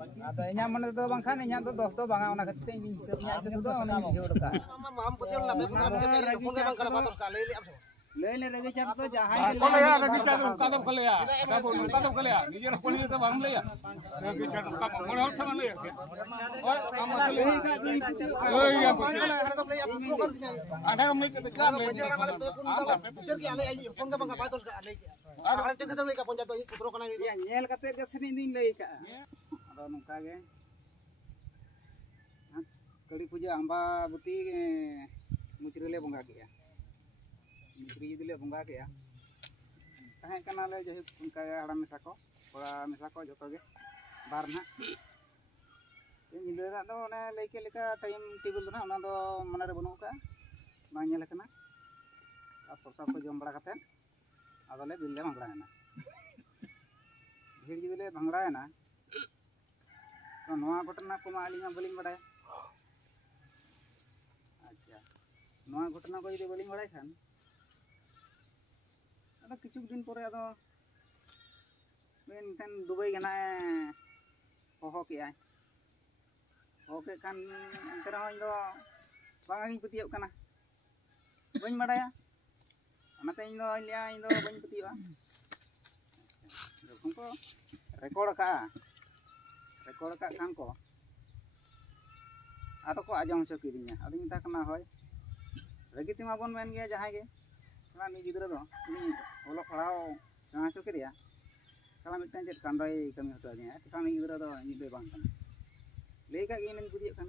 Ada nya mana tu bang kan nya tu dos tu bang ana kete ini hisapnya itu tu ana video dekat. Mam putil na bang kalau batas kali li apa? ले रगे चट तो जहां कौन है यार रगे चट कदम खोले यार कदम खोले यार निजे रखो नहीं तो बंग ले यार रगे चट का मोड़ और सामान ले यार ओए हम मसले ओए यार ada kami ketika putil ki ale ai pon ka bang batas ka ale ada cek ketam le ka pon jatuh ini putro kana ya nyel kate ke seni din lei ka ado nungka ge kali puja amba buti mucrile bonga ge ya मुकरी दिले बंगा के तहे कना ले जे उनका हड़ा मिसा को बड़ा मिसा को जतो गे बार ना इन जिंदा दो ने लेके लेका टाइम टेबल ना ओना दो मने रे बनु का बा नेल कना आ प्रसाद को जम बड़ा कते आदले बिल्ले भांगड़ायना भीड़ दिले भांगड़ायना तो नवा घटना को मा आलिंगा बलिंग बड़ाय अच्छा नवा घटना को यदि बलिंग बड़ाय खान किचुक दिन पर मेन दुबई गना होहो के खान इन दो बांगी पतियो कना बन बड़ाया ओनाते इन दो बन पतियो जखन को रेकॉर्ड का खान को आदो को आजम हचो किदिया आदि मिता कना होय रगी तिमा बन मेन गया जहां गे कला मी गिदरा दो उनी ओलो पढ़ाओ जहां चो केरिया कला मिटन चेत कांडोय कमी हतो गया कला मी गिदरा दो नी बे बांग कना ले का गे नन पुदिया खान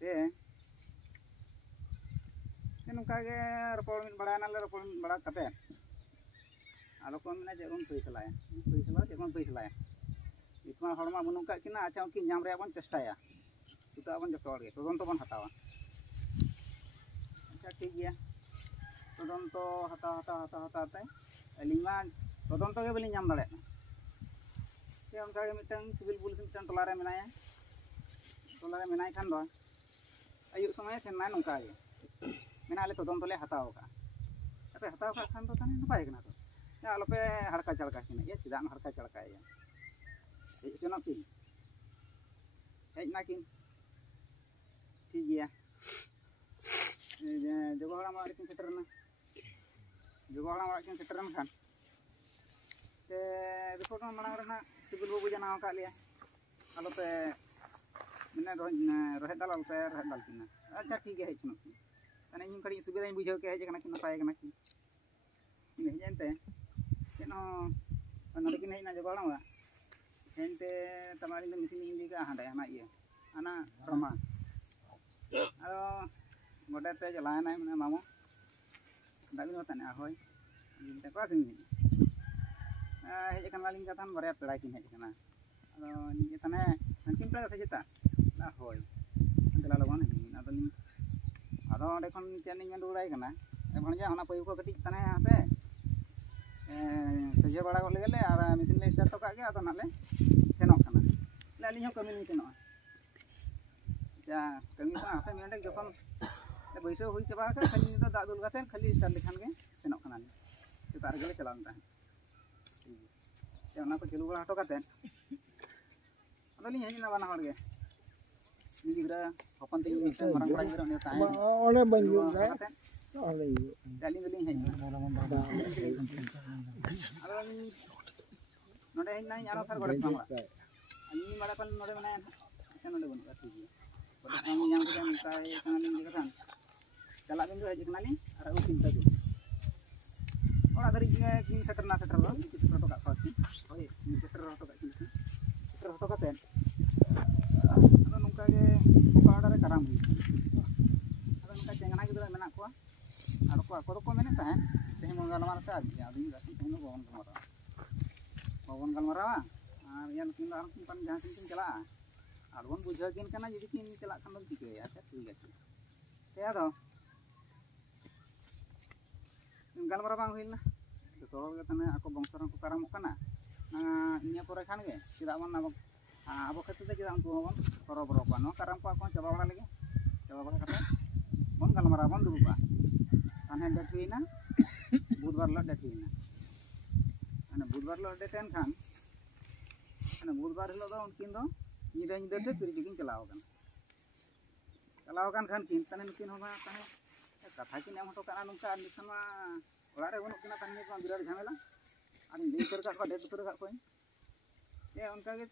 ते नुका गे रपोड़ मिन बड़ा नाले रपोड़ मिन बड़ा कते आलो को मिना जे उन पैसलाया जे कोन पैसलाया इतना हड़मा बनु का किना अच्छा कि नाम रे बन चेष्टाया तुता बन जतो गे तदंत बन हतावा अच्छा ठीक गया तदंतो हता ते अलिमा तदंतो के बलि नाम दाड़े से उनका के मिटन सिविल पुलिस मिटन टोला रे मेनाय खान दो आयु समय सेना नुका गे मेना ले तदंतो ले हताव का अबे हताव का खान तो तने नपाय कना तो या आलोपे हड़का चड़का किना ये चिदा हड़का चड़का या हेज कनो किन हेज ना किन ठीक गया जगह हड़ा मा किन सेटरना खान से रिपोर्ट में मांग रना सिविल बाबू जाना का लिया आलो पे मैंने रहे दाल किना अच्छा ठीक है हेज नो अने इन कड़ी सुविधा बुझाव के हेज कना कि नपाय कना कि हेजनते केनो नडे किन हेजना जगह हड़ा हेनते तमारी मिसिन इंदी का हांडे हना ये आना रमा आरो गोडेते चलायना माने मामो दाबिन होतने होय इनते को सिन हेज कना लिंग कथान बारे पेड़ा किन हेज कना आरो निजे तने अंतिम पेड़ा से जेता ना होय अंतला लगन हिन आदो ओंडे खन चेनिंग में दुड़ाय कना ए भणजा हना पयु को कटिक तने हापे सजे बड़ा गले गेले और मिसिन ले स्टार्ट का के आदो नाले सेनो कना ले अली हो कमी सेनो जा कमी सा हापे मेंडे जखन बैसो हुई चबा का खाली तो दाग दुल गाते खाली स्टार्ट लेखान के सेनो कना से तार गेले चलान ता से ओना को चलु बड़ा हटो काते आदो ली हेजना बाना हड़ गे नी गिरा हपन ते मिशन मारन बड़ा गिरा ने ताए ओले बंजू रे ओले डाली गली है नोडे हेजना यानो सर गड़े मामा अनि मारा पन नोडे मने अच्छा नोडे बन का ठीक है बड़ा टाइम याम के मिलता है कहानी के कथान चला बिंदु है जिकनानी और उ चिंता दो और अदर किन सेटर ना सेटर लो किस फोटो का पाती ओए किन सेटर फोटो का किन सेटर फोटो का तेन अदो नुका के कोकाडा रे कराम हुई अदो नुका चेंगना गिदरा मेना को आरो को ako ko mene tahen tehin mon galmar sa adya adin gatin tehin bawon galmara ar yan kin ar kin pan jahan kin chala ar bon bujha kin kana jodi kin chala kan dom chike ya ta ठीक আছে te ado galmara bang huilna to ge tane ako bongsaran ko karam kana na inya pore khan ge sida mon abo khate te jida untu bon koro boro ko no karam ko ako chaba bada lagi chaba bada kate bon galmara bon duba ane date huina बुधवार लो date हुईना अने बुधवार लो date N Khan ᱵᱩᱫᱷᱵᱟᱨ ᱦᱤᱞᱳᱜ ᱫᱚ ᱩᱱᱠᱤᱱ ᱫᱚ ᱧᱤᱫᱟᱹ ᱛᱮ ᱛᱤᱨᱤᱡᱩ ᱠᱤᱱ ᱪᱟᱞᱟᱣ ᱟᱠᱟᱱ ᱠᱷᱟᱱ ᱠᱤᱱ ᱛᱟᱦᱞᱮ ᱱᱩᱠᱤᱱ ᱦᱚᱸ ᱛᱟᱦᱞᱮ ᱠᱟᱛᱷᱟ ᱠᱤᱱ ᱮᱢ ᱦᱚᱴᱚ ᱠᱟᱜᱼᱟ ᱱᱚᱝᱠᱟ ᱟᱨ ᱱᱤᱛᱚᱜ ᱢᱟ ᱚᱲᱟᱜ ᱨᱮ ᱵᱟᱹᱱᱩᱜ ᱠᱤᱱᱟ ᱛᱟᱦᱞᱮ ᱱᱤᱛ ᱢᱟ ᱵᱤᱨᱟᱴ ᱡᱷᱟᱢᱮᱞᱟ ᱟᱨᱤᱧ ᱞᱟᱹᱭ ᱩᱛᱟᱹᱨ ᱠᱟᱜ ᱠᱚᱣᱟ ᱰᱮᱴ ᱩᱛᱟᱹᱨ ᱠᱟᱜ ᱠᱚᱣᱟᱧ ᱚᱱᱠᱟᱜᱮ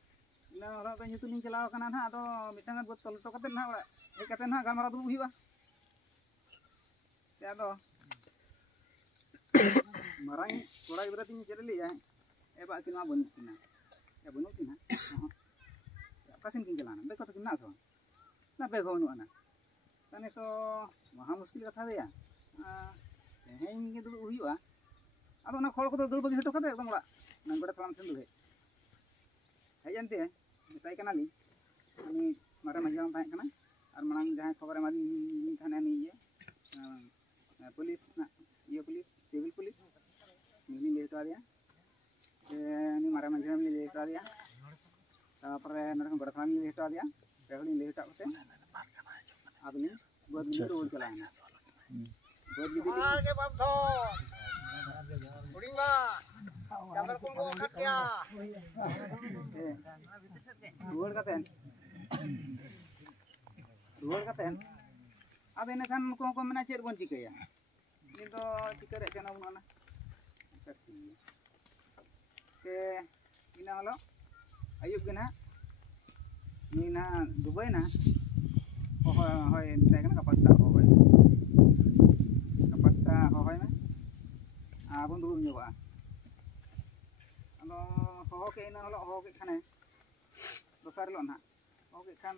ᱤᱱᱟᱹ ᱦᱚᱨᱚᱜ ᱫᱚ ᱧᱩᱛᱩᱢ ᱤᱧ ᱪᱟᱞᱟᱣ ᱟᱠᱟᱱᱟ ᱱᱟᱦᱟᱜ ᱟᱫᱚ ᱢᱤᱫᱴᱟᱝ ᱵᱟᱹᱫ ᱛᱚᱞ ᱦᱚᱴᱚ ᱠᱟᱛᱮᱫ ᱱᱟᱦᱟᱜ ᱚᱲᱟᱜ ᱦᱮᱡ ᱠᱟᱛᱮᱫ ᱱᱟᱦᱟᱜ ᱜᱟᱞᱢᱟᱨᱟᱣ ᱫᱩᱲᱩᱵ ᱦᱩᱭᱩᱜᱼᱟ ᱟᱫᱚ ᱢᱟᱨᱟᱝ ᱠᱚᱲᱟ ᱜᱤᱫᱽᱨᱟᱹ ᱛᱤᱧ ᱪᱮᱫ ᱞᱮᱭᱟ ᱵᱟ ᱟᱹᱠᱤᱱ ᱢᱟ ᱵᱟᱹᱱᱩᱜ ᱠᱤᱱᱟ ᱵᱟᱹᱱᱩᱜ ᱠᱤᱱᱟ ᱚᱠᱟ ᱥᱮᱱ ᱠᱤᱱ ᱪᱟᱞᱟᱣᱱᱟ ᱵᱮᱜᱽ ᱠᱚᱛᱮ ᱠᱤᱱ ᱢᱮᱱᱟᱜ ᱟᱥᱮ ᱵᱟᱝ ᱵᱮᱜᱽ ᱦᱚᱸ ᱵᱟᱹᱱᱩᱜ ᱟᱱᱟ ᱛᱟᱦᱞᱮ ᱛᱚ ᱢᱚᱦᱟ ᱢᱩᱥᱠᱤᱞ ᱠᱟᱛᱷᱟ ᱜᱮᱭᱟ ᱛᱮᱦᱮᱧ ᱜᱮ ᱫᱩᱲᱩᱵ ᱦᱩᱭᱩᱜᱼᱟ ᱟᱫᱚ ᱚᱱᱟ ᱠᱷᱚᱲ ᱠᱚᱫᱚ ᱫᱟᱹᱲ ᱵᱟᱹᱜᱤ ᱦᱚᱴᱚ ᱠᱟᱛᱮ ᱮᱠᱫᱚᱢ ᱚᱲᱟᱜ ᱜᱚᱰᱮᱛ ᱦᱟᱲᱟᱢ ᱴᱷᱮᱱ ᱫᱩᱲᱩᱵ ᱦᱮᱡ ᱮᱱᱛᱮ ᱢᱮᱛᱟᱭ ᱠᱟᱱᱟᱞᱤᱧ ᱩᱱᱤ ᱢᱟᱨᱮ ᱢᱟᱺᱡᱷᱤ ᱦᱟᱲᱟᱢ ᱛᱟᱦᱮᱸ ᱠᱟᱱᱟ ᱟᱨ ᱢᱟᱲᱟᱝ ᱡᱟᱦᱟᱸᱭ ᱠᱷᱚᱵᱚᱨ ᱮᱢᱟᱫᱤᱧ ᱛᱟᱦᱮᱱᱟ ᱩᱱᱤ पुलिस ये पुलिस सिविल पुलिस मिली ले हटा दिया नि मारे मंझे में ले हटा दिया तापरे नरक गड़था में ले हटा दिया पहली ले हटा करते आदमी बहुत दिन रोड चलाना बहुत दिन मार के बाप थो बुढ़ीवा कमर को काट दिया रोड काते अब इन खान को मेना चेर बन चिकया इन तो चिकर चना उना अच्छा ठीक के इन हलो आयुब के ना नी ना दुबई ना होय होय देखना कपस्ता होय में आबन दुबई में बा अनो हो के इन हलो हो के खाने दोसर लो ना हो के खान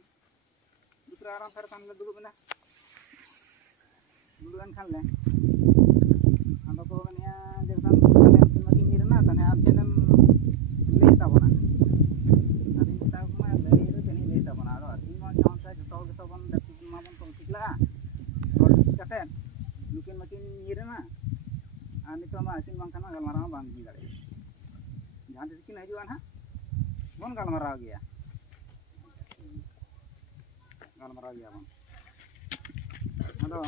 दूसरा आराम कर खान ले दुबई में ना duluan kan le ando ko mania jekan kalian makin nyirna tane ab chenen le tabona ari ta ko ma le ro tani le tabona aro ari ma jaun ta joto bon dapti ma bon tong tikla or katen lukin makin nyirna ani to ma asin bang kana galmarao bang ji dare jahan tiskin hajuan ha bon galmarao gaya bon ado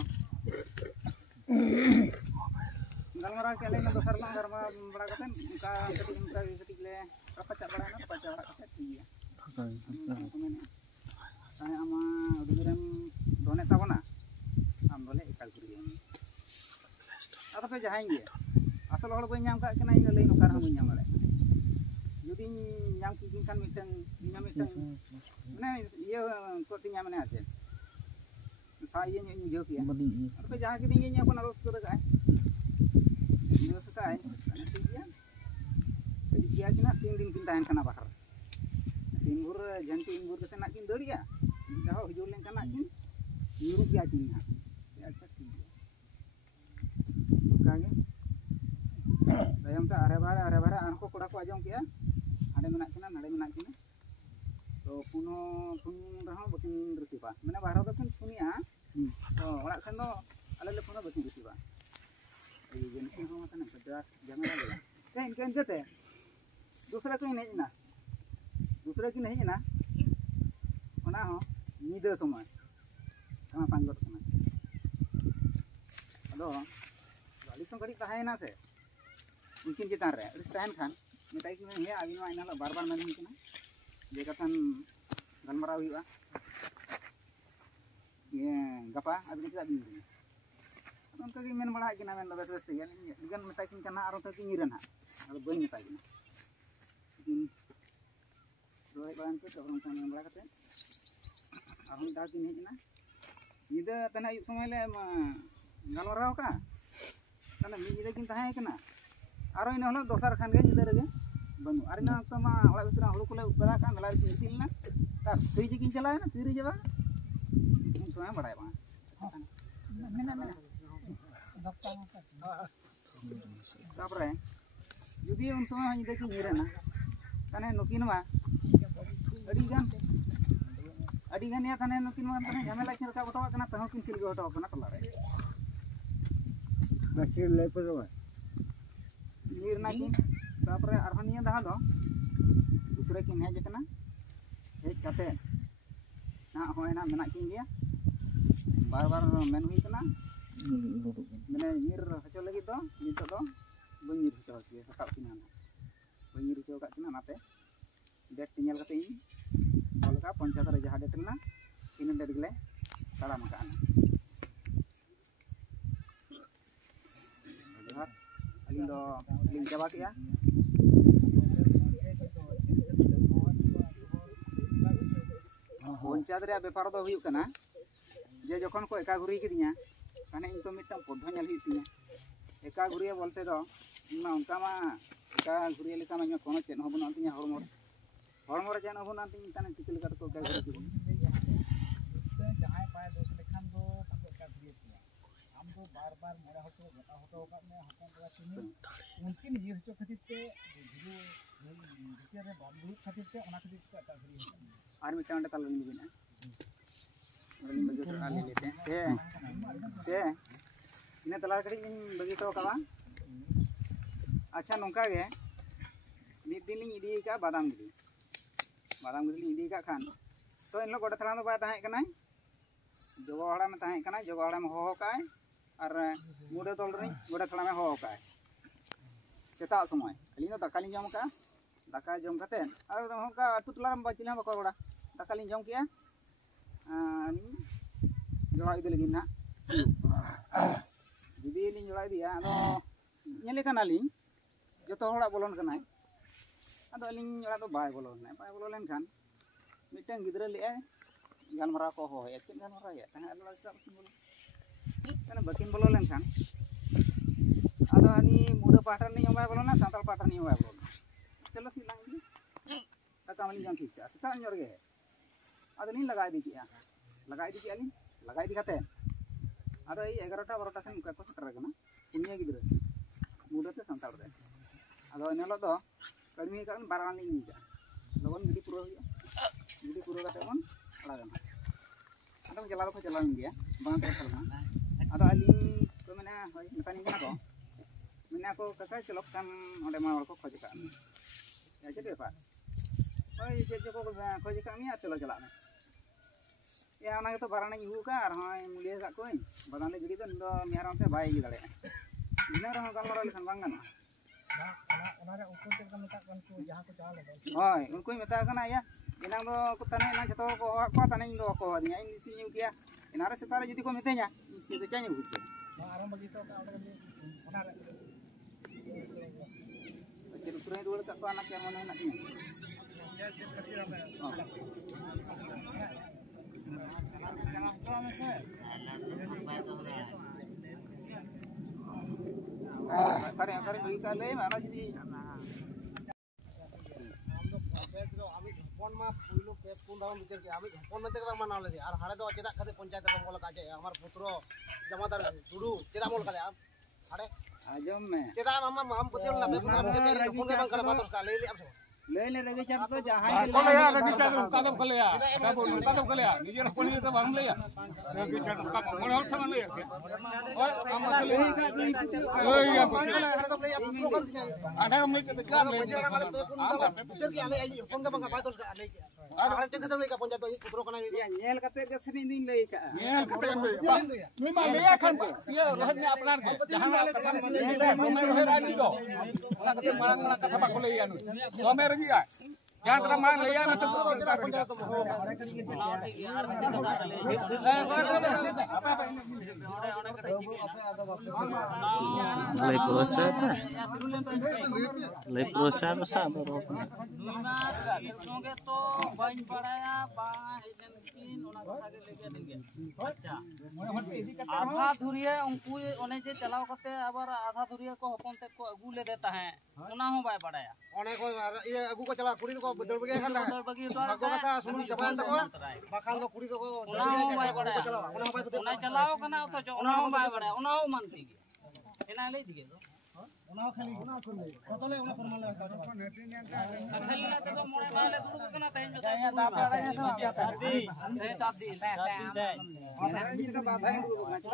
galmarah ke lain besar bang galmarah bड़ा कतन उनका कटिक ले रपचा बड़ा ना रपचा बड़ा कते ठीक saya ama uduran donet tabona am bole ikal kuri ado pe jahain ge asal hol bañ ñam ka kena ina lay no kar hamu ñam le judi ñam ki kan mitang ñam mitang na iya ko ti ñam ne ate saya nya ñu jëf ya ado pe jaha ki dingi nya ko na dos ko ga ini selesai karena dia jadi dia cina tingin pintahan kena bakar timbur jangan timbur ke sana kin dori ya jauh hijau yang kena kin nyuruh dia cina ya sakti bukannya dayam tak are-bare anko kuda ko ajong kia ada menak kina to puno pun raho bakin resipa mana baharo to pun punia to orak sen do ale le puno bakin resipa ये जनकी को मतलब बजाज जंगल लगा क्या इनके अंजते दूसरा कोई नहीं ना दूसरा की नहीं ना होना हो नींद समय कहाँ संगत करना अदो गाली सो घड़ी कहा है ना से उनकिन चितान रे रिश्तान खान मिताई की मैं अभी ना इना बार-बार मैंने उनके ना ये कथन गलमराव हुआ ये गपा अभी निकला दिन उनका की मेन बड़ा किना मेन बस बस तेगन दिगन मता किन कना आरो तक निरन हा अब बई मता किना दिन रोय बान के तबरम खान मेन बड़ा कते आहुन दा किन हेजना निदा तना आयुब समय ले गलमराव का तना मी निदा किन ताहे कना आरो इन हलो दोसर खान गे निदा रगे बनु आरिना तो मा ओला भितर हुड़ु कोले उबदा का मेला किन तिलना ता तुई जी किन चलाय ना तिरी जबा उन समय बड़ाय बा मेना तापरे जुदी उन समय निदा की निरना तने नुकिन मा अडिगान या तने नुकिन मा तने झमेला किन रका बटवा कना तहो किन सिलगो हटवा कना टला रे बसिर ले पड़ो निरना की तापरे अरहनिया दहा दो दूसरे किन हेज कना हेज काते ना होयना मेना किन गया बार-बार मेन हुई कना मैंने नीर हचो लगी तो नितो तो बन नीर हचो के हटाव किना बन नीर हचो का किना नाते डेट ᱧᱮᱞ ᱠᱟᱛᱮ ᱤᱧ ᱚᱞ ᱠᱟᱜᱼᱟ ᱯᱚᱧᱪᱟᱭᱮᱛ ᱨᱮ ᱡᱟᱦᱟᱸ ᱰᱮᱴ ᱨᱮᱱᱟᱜ ᱤᱱᱟᱹ ᱰᱮᱴ ᱜᱮᱞᱮ ᱛᱟᱲᱟᱢ ᱟᱠᱟᱜᱼᱟ ᱡᱚᱦᱟᱨ ᱟᱹᱞᱤᱧ ᱫᱚ ᱞᱤᱧ ᱪᱟᱵᱟ ᱠᱮᱜᱼᱟ ᱯᱚᱧᱪᱟᱭᱮᱛ ᱨᱮᱭᱟᱜ ᱵᱮᱯᱟᱨ ᱫᱚ ᱦᱩᱭᱩᱜ ᱠᱟᱱᱟ ᱡᱮ ᱡᱚᱠᱷᱚᱱ ᱠᱚ ᱮᱠᱟᱜᱷᱩᱨᱤ ᱠᱤᱫᱤᱧᱟ ᱛᱟᱦᱞᱮ ᱤᱧ ᱛᱚ ᱢᱤᱫᱴᱟᱝ ᱯᱚᱫᱽᱫᱷᱚ ᱧᱮᱞ ᱦᱩᱭᱩᱜ ᱛᱤᱧᱟ एकाघुरिया बोलते दो इनमा उनका मा एकाघुरिया लेका मा कोनो चेन हो बना तिया हरमो रे चेन हो बना तिया ताने चिकल लेका को एकाघुरी से जहां पाए दोष लेखान दो पाको एकाघुरिया तिया हम तो बार-बार मोरा हटो गटा हटो का में हटन दला तिनी उनकी निजी हचो खातिर ते गुरु विचार रे बांधु खातिर ते ओना खातिर ते एकाघुरिया आर मिटा अंडे ताल नि बिना बलिन बजो कर ले लेते से इन तला कड़ी इन बगी तो कवा अच्छा नोंका गे मिद दिन लिंग इदी का बादाम गिरी लिंग इदी का खान तो इन लोग गोटा थड़ा दो बाय ताहे कनाय जोगो हड़ा में ताहे कनाय जोगो हड़ा में हो काय और मुडे तोल रे गोटा थड़ा में हो काय सेता समय अली नो दाका लिंग जम का दाका जम कते और होका अतु टला में बाचिल हम बको गोड़ा दाका लिंग जम किया अनि जोड़ा इदे लगी ना जुदी लिंग जोड़ा दिया अदो ñele kana liñ joto hora bolon kanay ado liñ ora do bay bolon len kan mitang gidra le galmara ko ho ya cin galmara ya tang ado la sak bol kana bakin bolon len kan ado ani muda patar ni omay bolon na santal patar ni omay bolon chalo silang ni taka mani jang kicca sita nyor ge ado ni lagai di kiya alin lagai di kate ado ei 11टा 12टा sen ka ko sakra kana punya gidra muda te santal re ado enelo do kadmi kan barangan ni ja logon gidi puro kate mon alagana ado jala ko jalan dia bang tersalna ado alin ko mena hoy metani kana ko mena ko kaka celok kan onde ma ko khoj ka ya jede pa hoy je ko khoj ka mi atelo jala na ya ona to barana ihu ka ar hoy mulia ka koin badane gidi to ndo miaram te bai gi dale ina ro galmara lekhan bang gana ona re ukun te meta kan ko jaha ko chala hoy unku meta kana ya inang do ko tane na joto ko ko tane indo ko nya ini si nyu kia inare setare judi ko metenya isi ko chanya butu aram bagi to ka ona re jadi pura dua ka to anak yang mana nak ni Kare bagi kale mana jadi আমি phone মা পুইলো pay কোন দাম বিচার কি আমি phone মতে কে মানা ले আর হাড়ে তো চেদা খাতে পঞ্চায়েত রে বল কাজে আমার পুত্র জমাদার ছুড়ু চেদা বল কাজে হাড়ে आजम में চেদা মামা মাম পতিল না বেপুনা বিচার কি ফোন কে বাং করে বাতস का ले अब ले रवि चार तो जहां kalau ya ragi char kadam kale ya kadam kale ya nije poni te bang le ya ragi char mone hor sama le ya oi amasle oi ya ada kami ke ka le বিচার কি ale phone কে বাং বাতস का ले আর হাড়ে check খাতে লেকা পঞ্চায়েত ই পুত্র কোনা ya nyel kate ke seni din lei ka nyel kate memang le ya kan ya rohat ni apnar ke jahan kata me rohat ani do ona kate marang kata ba kole ya nu to me ragi ya jangan kata marang le ya masuk panchayat তো হো Lai procha basa baro संगे तो बाइन पड़ाया बा हेजनकिन ओना कथा के लेके देंगे अच्छा आधा धुरिया उनको ओने जे चलाव करते आबार आधा धुरिया को हपन ते को अगू ले देता है ओना हो बाय पड़ाया অনেক ये अगू को चला कुड़ी को बदल बगे खान दर बगी तो भागो कथा सुन जबान तको बाखान को कुड़ी को ओना हो बाय पड़ाया ओना चलाव कना तो ओना हो बाय पड़ाया ओना हो मान दी एना ले दिए तो ओना खाली ओना कर ले कतले ओना फरमान ले का खाली ना तो मोरे वाले दुरु कना तैन जो या दापड़ा तो शादी शादी दे ini kita batai dulu macam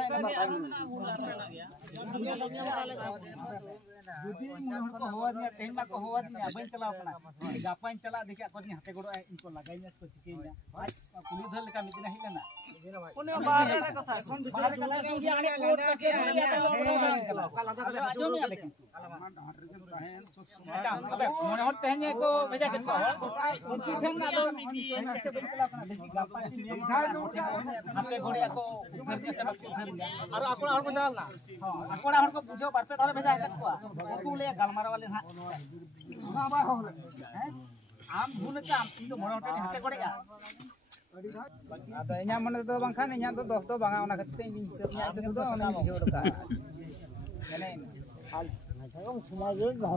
जुदी मोहर को होवा दिया तेन मा को होवा दिया बन चलाव कना गापान चला देखा को नि हाथे गोड़ो इनको लगाइना को चिकेना आज पुलिस धर लेका मितना ही लेना कोने बाहर रे कथा बाहर कला के आने कोर्ट के लिया तो लोग काला लेकिन अच्छा अबे मोने हट तेहने को भेजा के उनकी ठेन ना दो ऐसे बन चला अपना गापा हाथे घोड़े को घर के से घर और आकोड़ा हड़ को डाल ना हां आकोड़ा हड़ को बुझो बार पे थारे भेजा के को ले गलमारा वाले ना हां बा हो हैं आम भूल के आम इन मोने हट हाथे घोड़े ada nya mana tu bang kan nya tu dos tu bang ona kete ini hisapnya itu tu ona video dekat ini hal ông semua je dah.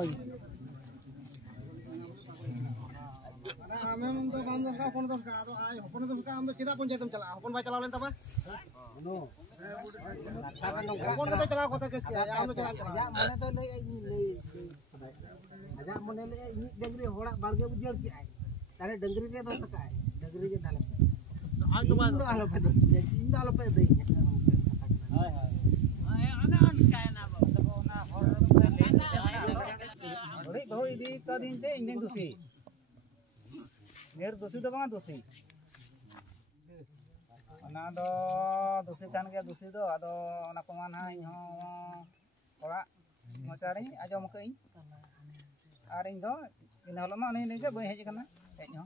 Ame mung to kam dos ka pon dos ka to ai hopon dos ka am to kita pun jaitum chala hopon bai chala len tapa no hopon kate chala kota kes ya am to chala ya mane to le aja mane le ini dengri horak barge ujar ki ai tare dengri ke to sakai dengri ke dale ai to ba alo pe inda alo pe dei hai hai ana an kai na ba to na hor le bari bahu idi ka din te indin dusi ner dusi to bang dusi ona do dusi kan ge dusi do ado ona paman ha ino ora mocari ajom ke ing aring do ina lama ni ge bai hej kana hej ho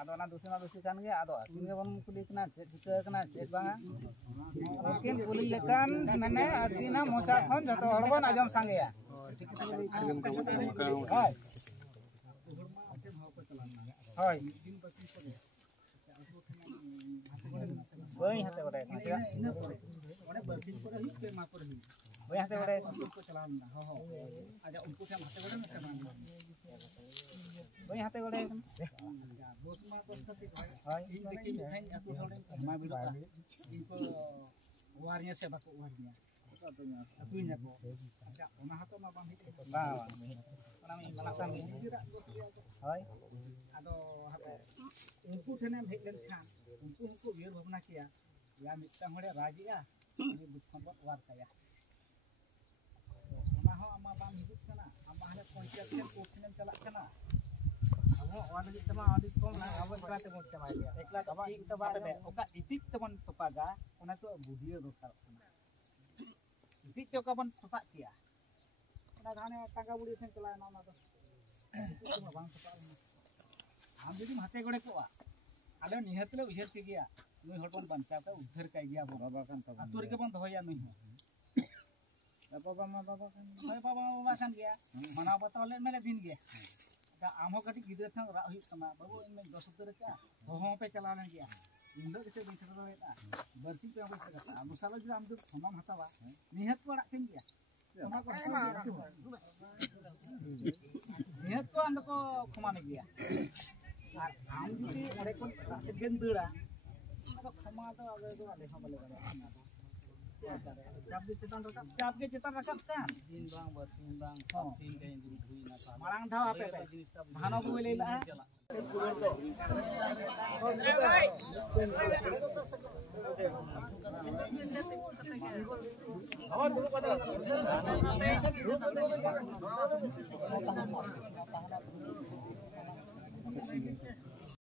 ado na dusi kan ge ado akin ge bon kuli kana chika kana chek banga mungkin kuli lekan mane adina mocha khon joto horbon ajom sange ya hai hai bai hate bade ᱚᱱᱮ ᱵᱟᱨᱥᱤᱧ ᱯᱚᱨᱮ ᱦᱩᱭᱩᱜ ᱯᱮ ᱢᱟ ᱯᱚᱨᱮ ᱦᱩᱭᱩᱜ bai hate bade ᱩᱱᱠᱩ ᱪᱟᱞᱟᱣ ᱞᱮᱱᱟ ᱦᱚ ᱦᱚ ᱟᱡᱟ ᱩᱱᱠᱩ ᱴᱷᱮᱱ ᱦᱟᱛᱮ ᱵᱟᱲᱟ ᱥᱮ ᱵᱟᱝ bai hate bade ᱵᱚᱥ ᱢᱟ ᱵᱚᱥ ᱠᱟᱛᱮ hai ᱤᱧ ᱫᱮᱠᱤ ᱢᱤᱫᱴᱷᱮᱱ ᱟᱹᱛᱩ ᱦᱚᱲᱮᱧ ᱢᱟ ᱵᱤᱲᱟ ᱤᱧᱠᱚ ᱣᱟᱨᱧᱟ ᱥᱮ ᱵᱟᱠᱚ ᱣᱟᱨᱧᱟ ᱟᱹᱛᱩᱧᱟ ᱠᱚ ᱟᱪᱪᱷᱟ ᱚᱱᱟ ᱦᱟᱛᱚ ᱢᱟ ᱵᱟᱝ ᱦᱮᱡ ᱠᱚ ba ona mi malasan ge hai ᱟᱫᱚ ᱦᱟᱯᱮ ᱩᱱᱠᱩ ᱴᱷᱮᱱᱮᱢ ᱦᱮᱡ ᱞᱮᱱᱠᱷᱟᱱ ᱩᱱᱠᱩ ᱦᱚᱸᱠᱚ ᱩᱭᱦᱟᱹᱨ ᱵᱷᱟᱵᱽᱱᱟ ᱠᱮᱭᱟ ᱭᱟ ᱢᱤᱫᱴᱟᱝ ᱦᱚᱲᱮ ᱨᱟᱡᱮᱜᱼᱟ ᱩᱱᱤ ᱫᱩᱥᱢᱚᱱ ᱵᱚᱱ ᱚᱣᱟᱨ ᱠᱟᱭᱟ ᱚᱱᱟ ᱦᱚᱸ ᱟᱢ ᱢᱟ ᱵᱟᱢ ᱦᱤᱡᱩᱜ ᱠᱟᱱᱟ ᱟᱢ ᱢᱟ ᱦᱟᱱᱮ ᱯᱚᱧᱪᱟᱭᱮᱛ ᱴᱷᱮᱱ ᱠᱳᱨᱴ ᱪᱟᱞᱟᱜ ᱠᱟᱱᱟ ᱟᱵᱚ ᱚᱣᱟᱨ ᱞᱟᱹᱜᱤᱫ ᱛᱮᱢᱟ ᱟᱹᱰᱤ ᱠᱚᱢ ᱟᱵᱚ ᱮᱠᱞᱟ ᱛᱮᱵᱚᱱ ᱪᱟᱵᱟᱭ ᱜᱮᱭᱟ ᱮᱠᱞᱟ ᱛᱮ ᱴᱷᱤᱠ ᱛᱮ ᱵᱟᱨ ᱚᱠᱟ ᱤᱛᱤᱡ ᱛᱮᱵᱚᱱ ᱛᱚᱯᱟᱜᱟ ᱚᱱᱟ ᱛᱚ ᱵᱩᱫᱷᱤ ᱫᱚᱨᱠᱟᱨᱚᱜ ᱠᱟᱱᱟ ᱤᱛᱤᱡ ᱛᱮ ᱚᱠᱟ ᱵᱚᱱ ᱛᱚᱯᱟᱜ ᱠᱮᱭᱟ ᱚᱱᱟ ᱦᱟᱱᱮ ᱴᱟᱸᱜᱟ ᱵᱩᱲᱤ ᱥᱮᱱ ᱪᱟᱞᱟᱣᱮᱱᱟ ᱚᱱᱟ ᱫᱚ ᱵᱟᱝ ᱛᱚᱯᱟᱜ ᱞᱮᱱᱟ आम जुदी हाथे गड़े को आले निहत ले उजर के गया नुई हर बन बंचाव का उधर का गया बाबा कान तब आतुर के बन दहोया नुई बाबा मा बाबा कान गया मना बताव ले मेले दिन गया दा आम हो कटी गिदर थां रा हुई तमा बाबू इन में 10 उतर का हो पे चला ले गया इन दो किसे दिन से लेता बरसी पे हम का आम साला जो आम तो थमाम हतावा निहत पड़ा के गया तमा को निहत को अंद को खमा में गया আর আম যদি অনেক কোন কাছে গেন্দুড়া তো ক্ষমা তো আগে তো আলে খাবলে করে চাপ কে চেতন রাখাত kan sin bang bersin bang sin kayak gitu na pa marang dhaw ape ধানো ko leila awar dulu pada